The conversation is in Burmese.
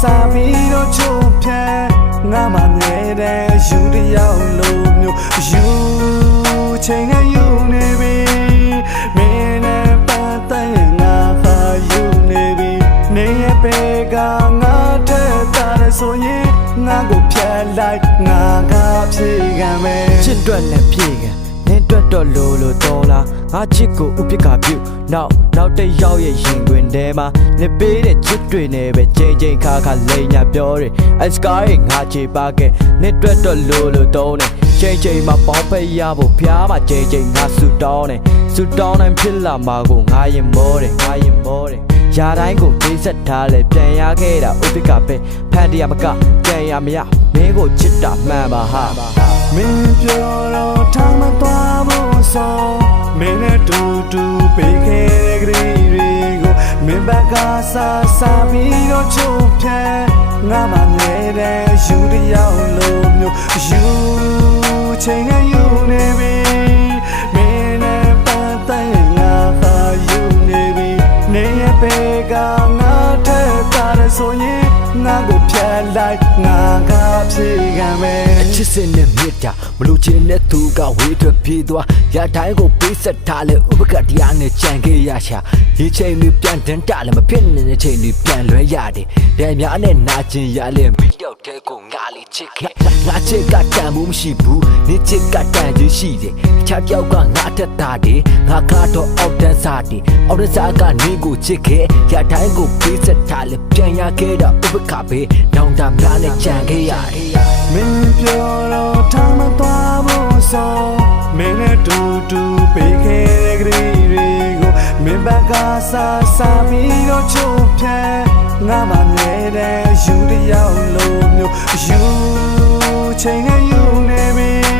Sa video chopia ngama nere yuri yao lo myo you chenga you nebi mene patay nga ha you nebi ne pega nga the ta so yin nga ko phya lai nga ka phie gan me chit twat le phie gan ne twatတော့လို့တော်လားငါချစ်ကိုဥပက္ခပြုနောက်တစ်ယောက်ရဲ့ရင်တွင်ထဲမှာနေပေးတဲ့ချစ်တွေနဲ့ပဲချိန်ခါလိန်ညာပြောတယ်အစကားရဲ့ငါချေပါခဲ့နေတွက်တော့လို့တောင်းတယ်ချိန်မှာပေါင်းဖက်ရဖို့ဖျားမှာချိန်ငါဆူတောင်းတယ်နိုင်ဖြစ်လာမှာကိုငါရင်မောတယ်ယာတိုင်းကိုပေးဆက်ထားလဲပြန်ရခဲ့တာဥပက္ခပဲဖန်တရားမကကြံရမရမင်းကိုချစ်တာမှန်ပါဟာမင်းပြောတော့ထားမသွားဖို့ဆိုမင်းနဲ့တူပေးခဲ့တဲ့ကလေးတွေကိုမင်းဘက်ကစားပြီးတော့ချုံဖြဲငါမှနေတဲ့ယူတယောက်လိုမျိုးယူချိန်နဲ့ယူနေပြီမင်းနဲ့ပတ်သက်ငါဟာယူနေပြီနေရပေကငါထဲတာဆိုရင်ငါကိုဖြတ်လိုက်ငါကဖြေခံမယ်ချစ်စင်နဲ့မြစ်တာမလို့ချင်းနဲ့သူကဝေးထွက်ပြေးသွားရတိုင်းကိုပေးဆက်ထားလဲဥပက္ခတရားနဲ့ကြံခဲ့ရရှာဒီချိန်တွေပြန်တန်းတလည်းမဖြစ်နေတဲ့ချိန်တွေပြန်လွဲရတယ်ဒဲများနဲ့နာကျင်ရလဲမိတော့တဲ့ကိုငါလေးချစ်ခဲ့ငါချစ်ကတန်မှုမရှိဘူးနေချစ်ကတန်ကြီးရှိတယ်ချားပြောက်ကငါတက်တာတယ်ငါကတော့အောက်တန်းစားတယ်အောက်တန်းစားကနေကိုချစ်ခဲ့ရတိုင်းကိုပေးဆက်ထားလဲပြန်ရခဲ့တာဥပက္ခပဲနောင်တများနဲ့ကြံခဲ့ရတယ်မင်းပြောတော့ထားမသွားဖို့ဆိုမင်းနဲ့တူပေးခဲ့တဲ့ကလေးတွေကိုမင်းဘက်ကစားပြီးတော့ချုံဖြဲငါမှနေတဲ့ယူတယောက်လိုမျိုးယူချိန်နဲ့ယူနေပြီ